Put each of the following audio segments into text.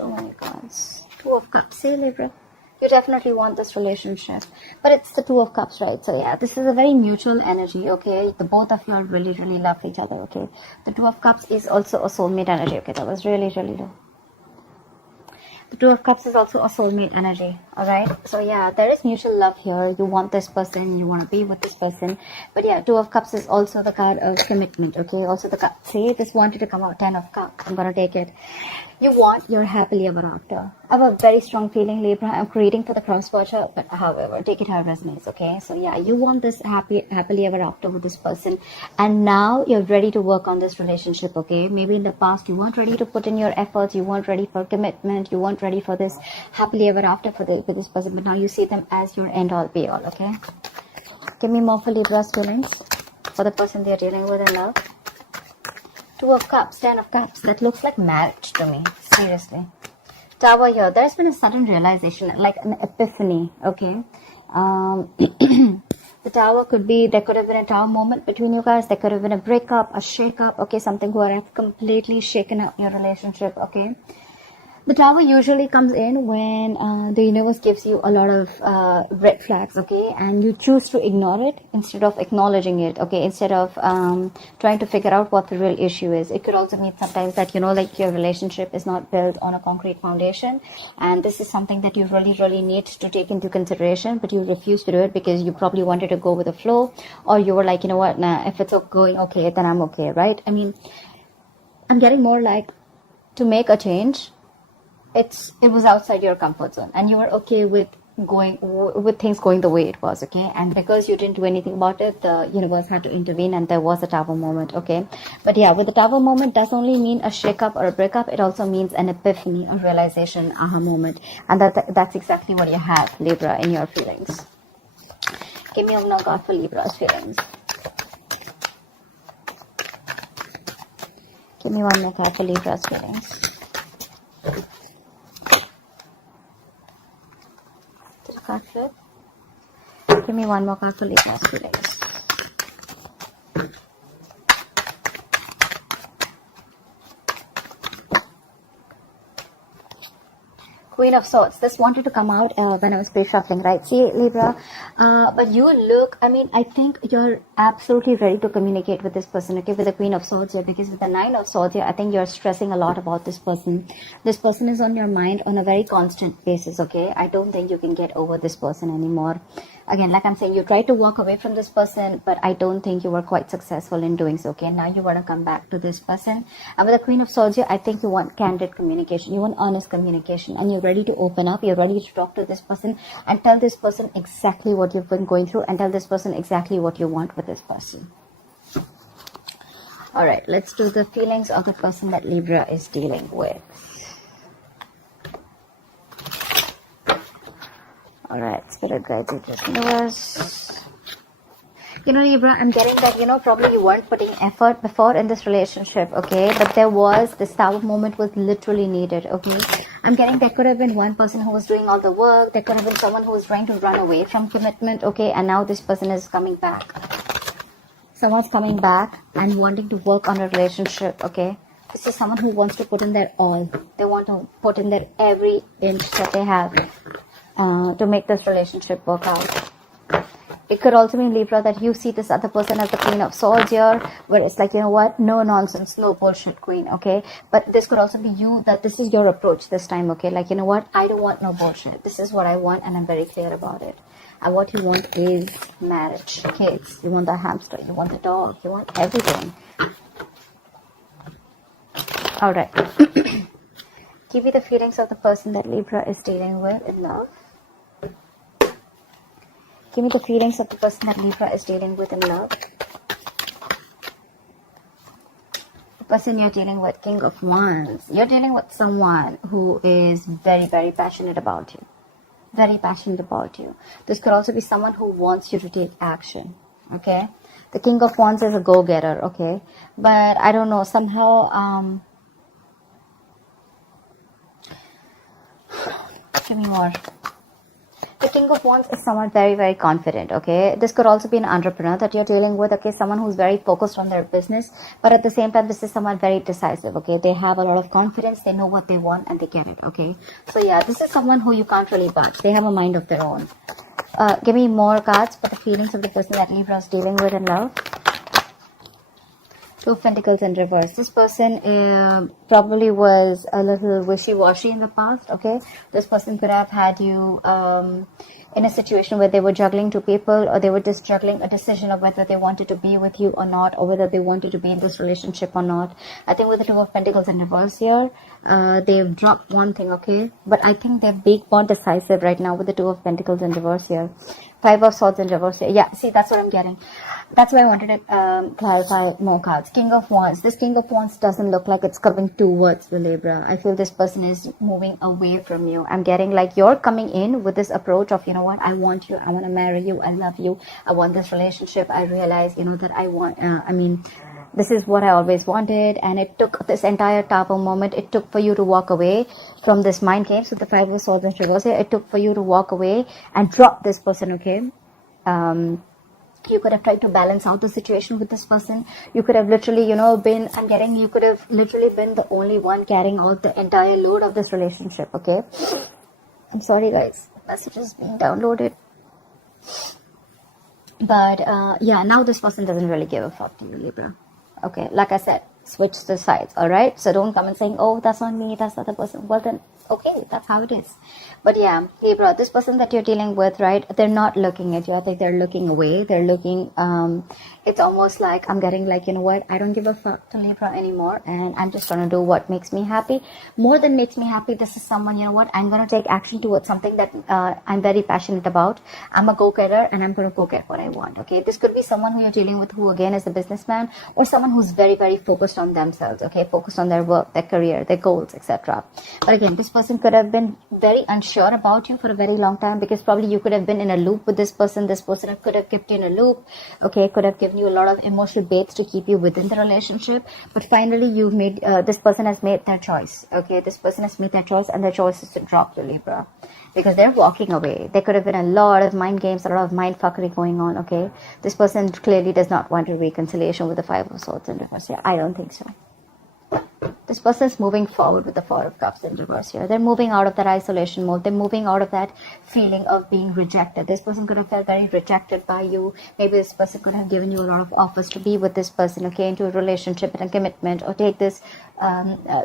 Oh my gosh. Two of Cups. See, Libra? You definitely want this relationship. But it's the Two of Cups, right? So yeah, this is a very mutual energy, okay? The both of you are really, really love each other, okay? The Two of Cups is also a soulmate energy, okay? That was really, really low. The Two of Cups is also a soulmate energy, alright? So yeah, there is mutual love here. You want this person, you want to be with this person. But yeah, Two of Cups is also the card of commitment, okay? Also the card, see, this wanted to come out, 10 of Cups. I'm gonna take it. You want your happily ever after. I have a very strong feeling, Libra. I'm creating for the cross-watcher, but however, take it how it resonates, okay? So yeah, you want this happily ever after with this person. And now you're ready to work on this relationship, okay? Maybe in the past, you weren't ready to put in your efforts. You weren't ready for commitment. You weren't ready for this happily ever after with this person. But now you see them as your end-all, be-all, okay? Give me more for Libra's feelings for the person they're dealing with in love. Two of Cups, 10 of Cups. That looks like marriage to me. Seriously. Tower here. There's been a sudden realization, like an epiphany. Okay. The Tower could be, there could have been a Tower moment between you guys. There could have been a breakup, a shake-up. Okay. Something where I've completely shaken up your relationship. Okay. The Tower usually comes in when the universe gives you a lot of red flags, okay, and you choose to ignore it instead of acknowledging it, okay, instead of trying to figure out what the real issue is. It could also mean sometimes that, you know, like your relationship is not built on a concrete foundation, and this is something that you really, really need to take into consideration, but you refuse to do it because you probably wanted to go with the flow, or you were like, you know what, nah, if it's going okay, then I'm okay, right? I mean, I'm getting more like to make a change. It was outside your comfort zone, and you were okay with things going the way it was, okay? And because you didn't do anything about it, the universe had to intervene, and there was a Tower moment, okay? But yeah, with the Tower moment does only mean a shake-up or a breakup. It also means an epiphany, a realization, aha moment, and that's exactly what you have, Libra, in your feelings. Give me one more card for Libra's feelings. Give me one more card for Libra's feelings. Card flip. Give me one more card for Libra's feelings. Queen of Swords. This wanted to come out when I was play shuffling, right? See, Libra, but you look, I mean, I think you're absolutely ready to communicate with this person, okay, with the Queen of Swords here, because with the Nine of Swords here, I think you're stressing a lot about this person. This person is on your mind on a very constant basis, okay? I don't think you can get over this person anymore. Again, like I'm saying, you tried to walk away from this person, but I don't think you were quite successful in doing so, okay? Now you want to come back to this person. And with the Queen of Swords here, I think you want candid communication. You want honest communication, and you're ready to open up. You're ready to talk to this person and tell this person exactly what you've been going through, and tell this person exactly what you want with this person. All right, let's do the feelings of the person that Libra is dealing with. Alright, Spirit Guides, Angels, Universe. You know, Libra, I'm getting that, you know, probably you weren't putting effort before in this relationship, okay? But there was, this Tower moment was literally needed, okay? I'm getting there could have been one person who was doing all the work. There could have been someone who was trying to run away from commitment, okay? And now this person is coming back. Someone's coming back and wanting to work on a relationship, okay? This is someone who wants to put in their all. They want to put in their every inch that they have to make this relationship work out. It could also mean, Libra, that you see this other person as the Queen of Swords here, where it's like, you know what, no nonsense, no bullshit queen, okay? But this could also be you, that this is your approach this time, okay? Like, you know what, I don't want no bullshit. This is what I want, and I'm very clear about it. And what you want is marriage, kids. You want the hamster, you want the dog, you want everything. All right. Give me the feelings of the person that Libra is dealing with in love. Give me the feelings of the person that Libra is dealing with in love. The person you're dealing with, King of Wands. You're dealing with someone who is very, very passionate about you. Very passionate about you. This could also be someone who wants you to take action. Okay? The King of Wands is a go-getter. Okay? But I don't know. Somehow, give me more. The King of Wands is someone very, very confident, okay? This could also be an entrepreneur that you're dealing with, okay? Someone who's very focused on their business, but at the same time, this is someone very decisive, okay? They have a lot of confidence, they know what they want, and they get it, okay? So yeah, this is someone who you can't really budge. They have a mind of their own. Give me more cards for the feelings of the person that Libra is dealing with in love. Two of Pentacles in reverse. This person probably was a little wishy-washy in the past, okay? This person could have had you in a situation where they were juggling two people, or they were just juggling a decision of whether they wanted to be with you or not, or whether they wanted to be in this relationship or not. I think with the Two of Pentacles in reverse here, they've dropped one thing, okay? But I think they're big, more decisive right now with the Two of Pentacles in reverse here. Five of Swords in reverse here. Yeah, see, that's what I'm getting. That's why I wanted to clarify more cards. King of Wands. This King of Wands doesn't look like it's coming towards the Libra. I feel this person is moving away from you. I'm getting like you're coming in with this approach of, you know what, I want you, I want to marry you, I love you, I want this relationship. I realize, you know, that I want, this is what I always wanted, and it took this entire Tower moment. It took for you to walk away from this mind game. So the Five of Swords in reverse here, it took for you to walk away and drop this person, okay? You could have tried to balance out the situation with this person. You could have literally, you know, you could have literally been the only one carrying out the entire load of this relationship, okay? I'm sorry, guys. Message is being downloaded. But, yeah, now this person doesn't really give a fuck to you, Libra. Okay, like I said, switch the sides, alright? So don't come and saying, oh, that's not me, that's the other person. Well then, okay, that's how it is. But yeah, Libra, this person that you're dealing with, right, they're not looking at you. I think they're looking away. They're looking, it's almost like I'm getting like, you know what, I don't give a fuck to Libra anymore, and I'm just going to do what makes me happy. More than makes me happy, this is someone, you know what, I'm going to take action towards something that I'm very passionate about. I'm a go-getter, and I'm going to go get what I want, okay? This could be someone who you're dealing with who, again, is a businessman, or someone who's very, very focused on themselves, okay? Focused on their work, their career, their goals, etc. But again, this person could have been very unsure about you for a very long time, because probably you could have been in a loop with this person. This person could have kept you in a loop, okay? Could have given you a lot of emotional baits to keep you within the relationship. But finally, you've made, this person has made their choice, okay? This person has made their choice, and their choice is to drop you, Libra, because they're walking away. There could have been a lot of mind games, a lot of mind fuckery going on, okay? This person clearly does not want a reconciliation with the Five of Swords in reverse here. I don't think so. This person is moving forward with the Four of Cups in reverse here. They're moving out of that isolation mode. They're moving out of that feeling of being rejected. This person could have felt very rejected by you. Maybe this person could have given you a lot of offers to be with this person, okay, into a relationship and a commitment, or take this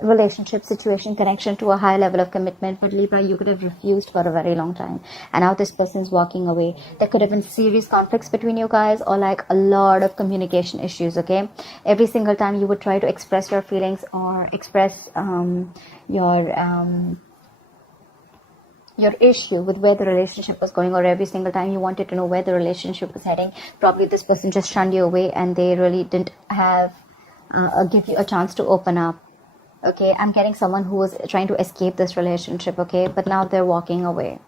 relationship, situation, connection to a high level of commitment. But Libra, you could have refused for a very long time, and now this person is walking away. There could have been serious conflicts between you guys, or like a lot of communication issues, every single time you would try to express your feelings or express your issue with where the relationship was going, or every single time you wanted to know where the relationship was heading, probably this person just shunned you away, and they really didn't have give you a chance to open up. Okay, I'm getting someone who was trying to escape this relationship, okay, but now they're walking away.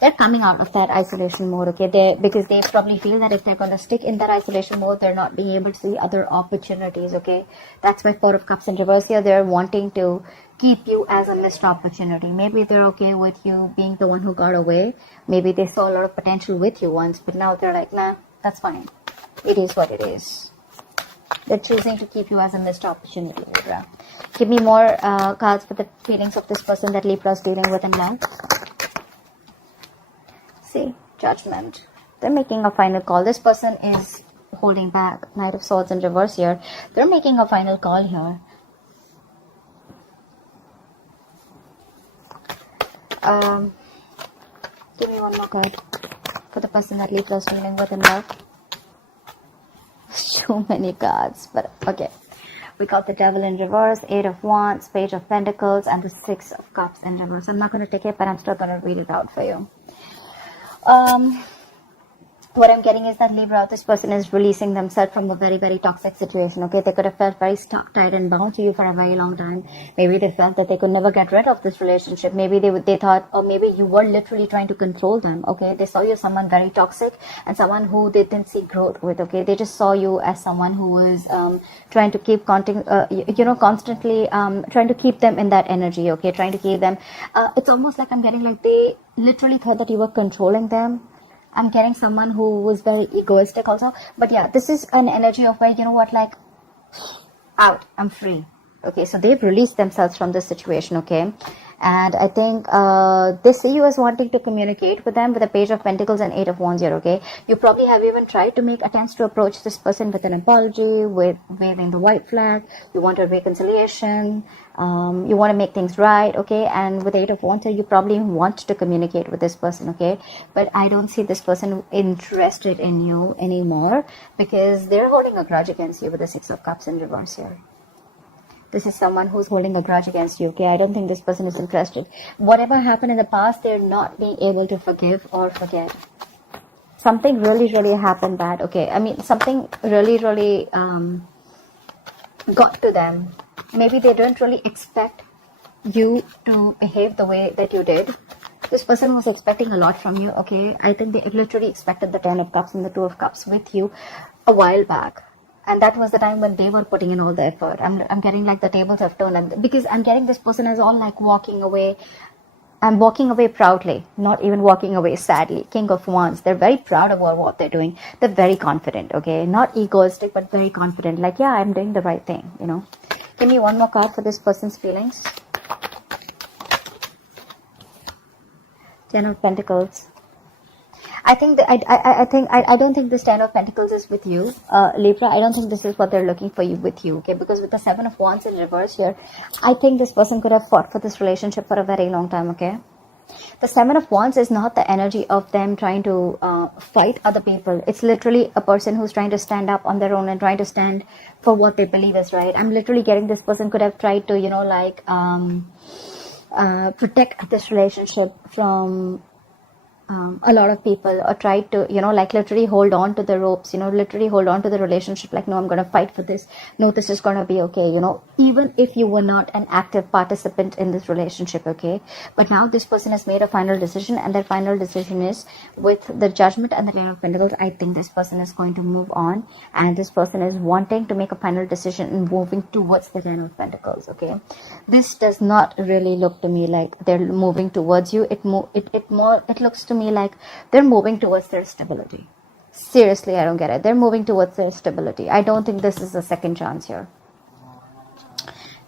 They're coming out of that isolation mode, okay, because they probably feel that if they're going to stick in that isolation mode, they're not being able to see other opportunities, okay. That's why Four of Cups in reverse here. They're wanting to keep you as a missed opportunity. Maybe they're okay with you being the one who got away. Maybe they saw a lot of potential with you once, but now they're like, nah, that's fine. It is what it is. They're choosing to keep you as a missed opportunity, Libra. Give me more cards for the feelings of this person that Libra is dealing with in love. See, Judgment. They're making a final call. This person is holding back. Knight of Swords in reverse here. They're making a final call here. Give me one more card for the person that Libra is dealing with in love. Too many cards, but okay. We got the Devil in reverse, Eight of Wands, Page of Pentacles, and the Six of Cups in reverse. I'm not going to take it, but I'm still going to read it out for you. what I'm getting is that Libra, this person is releasing themselves from a very, very toxic situation. Okay, they could have felt very stuck, tied, and bound to you for a very long time. Maybe they felt that they could never get rid of this relationship. Maybe they thought, or maybe you were literally trying to control them. Okay, they saw you as someone very toxic and someone who they didn't see growth with. Okay, they just saw you as someone who was trying to keep constantly trying to keep them in that energy. Okay, trying to keep them. It's almost like I'm getting like they literally thought that you were controlling them. I'm getting someone who was very egoistic also. But yeah, this is an energy of where, you know what, like, out, I'm free. Okay, so they've released themselves from this situation, okay? And I think they see you as wanting to communicate with them with a Page of Pentacles and Eight of Wands here, okay? You probably have even tried to make attempts to approach this person with an apology, with waving the white flag. You want a reconciliation. You want to make things right, okay? And with Eight of Wands, you probably want to communicate with this person, okay? But I don't see this person interested in you anymore because they're holding a grudge against you with the Six of Cups in reverse here. This is someone who's holding a grudge against you, okay? I don't think this person is interested. Whatever happened in the past, they're not being able to forgive or forget. Something really, really happened bad, okay? I mean, something really, really got to them. Maybe they don't really expect you to behave the way that you did. This person was expecting a lot from you, okay? I think they literally expected the Ten of Cups and the Two of Cups with you a while back. And that was the time when they were putting in all the effort. I'm getting like the tables have turned. And because I'm getting this person as all like walking away. I'm walking away proudly, not even walking away sadly. King of Wands. They're very proud about what they're doing. They're very confident, okay? Not egoistic, but very confident. Like, yeah, I'm doing the right thing, you know? Give me one more card for this person's feelings. Ten of Pentacles. I think that I don't think this Ten of Pentacles is with you, Libra. I don't think this is what they're looking for you with you, okay? Because with the Seven of Wands in reverse here, I think this person could have fought for this relationship for a very long time, okay? The Seven of Wands is not the energy of them trying to fight other people. It's literally a person who's trying to stand up on their own and trying to stand for what they believe is right. I'm literally getting this person could have tried to, you know, like protect this relationship from a lot of people, or try to, you know, like literally hold on to the ropes, you know, literally hold on to the relationship, like, no, I'm going to fight for this, no, this is going to be okay, you know, even if you were not an active participant in this relationship, okay? But now this person has made a final decision, and their final decision is with the Judgment and the Ten of Pentacles. I think this person is going to move on, and this person is wanting to make a final decision and moving towards the Ten of Pentacles, okay? This does not really look to me like they're moving towards you. It looks to me like they're moving towards their stability. Seriously, I don't get it. They're moving towards their stability. I don't think this is a second chance here.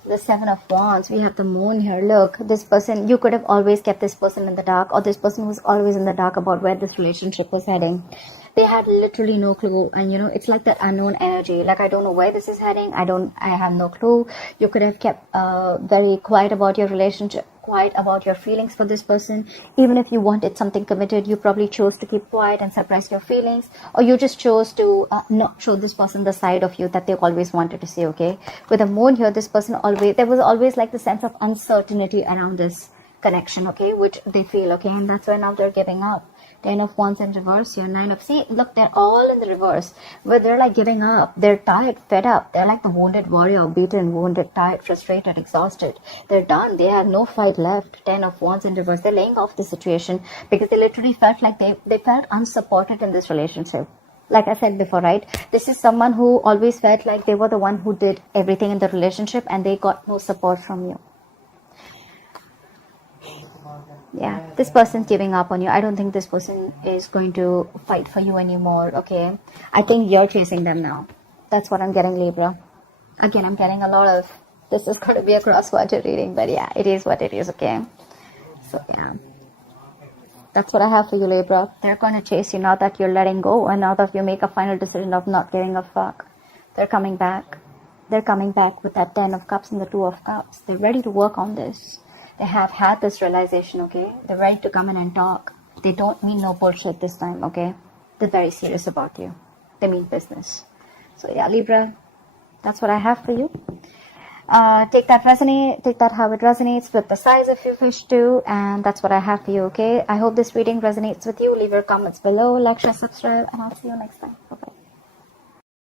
The Seven of Wands, we have the Moon here. Look, this person, you could have always kept this person in the dark, or this person was always in the dark about where this relationship was heading. They had literally no clue, and you know, it's like that unknown energy, like, I don't know where this is heading, I have no clue. You could have kept very quiet about your relationship, quiet about your feelings for this person. Even if you wanted something committed, you probably chose to keep quiet and suppress your feelings, or you just chose to not show this person the side of you that they always wanted to see, okay? With the Moon here, this person there was always like the sense of uncertainty around this connection, okay, which they feel, okay, and that's why now they're giving up. Ten of Wands in reverse here. Nine of, see, look, they're all in the reverse, where they're like giving up. They're tired, fed up. They're like the wounded warrior, beaten, wounded, tired, frustrated, exhausted. They're done. They have no fight left. Ten of Wands in reverse. They're laying off the situation because they literally felt like they felt unsupported in this relationship. Like I said before, right? This is someone who always felt like they were the one who did everything in the relationship, and they got no support from you. Yeah, this person's giving up on you. I don't think this person is going to fight for you anymore, okay? I think you're chasing them now. That's what I'm getting, Libra. Again, I'm getting a lot of, this is going to be a crossword reading, but yeah, it is what it is, okay? So yeah, that's what I have for you, Libra. They're going to chase you now that you're letting go, and now that you make a final decision of not giving a fuck. They're coming back. They're coming back with that Ten of Cups and the Two of Cups. They're ready to work on this. They have had this realization, okay? They're ready to come in and talk. They don't mean no bullshit this time, okay? They're very serious about you. They mean business. So yeah, Libra, that's what I have for you. Take that how it resonates, flip the size if you wish to, and that's what I have for you, okay? I hope this reading resonates with you. Leave your comments below, like, share, subscribe, and I'll see you next time.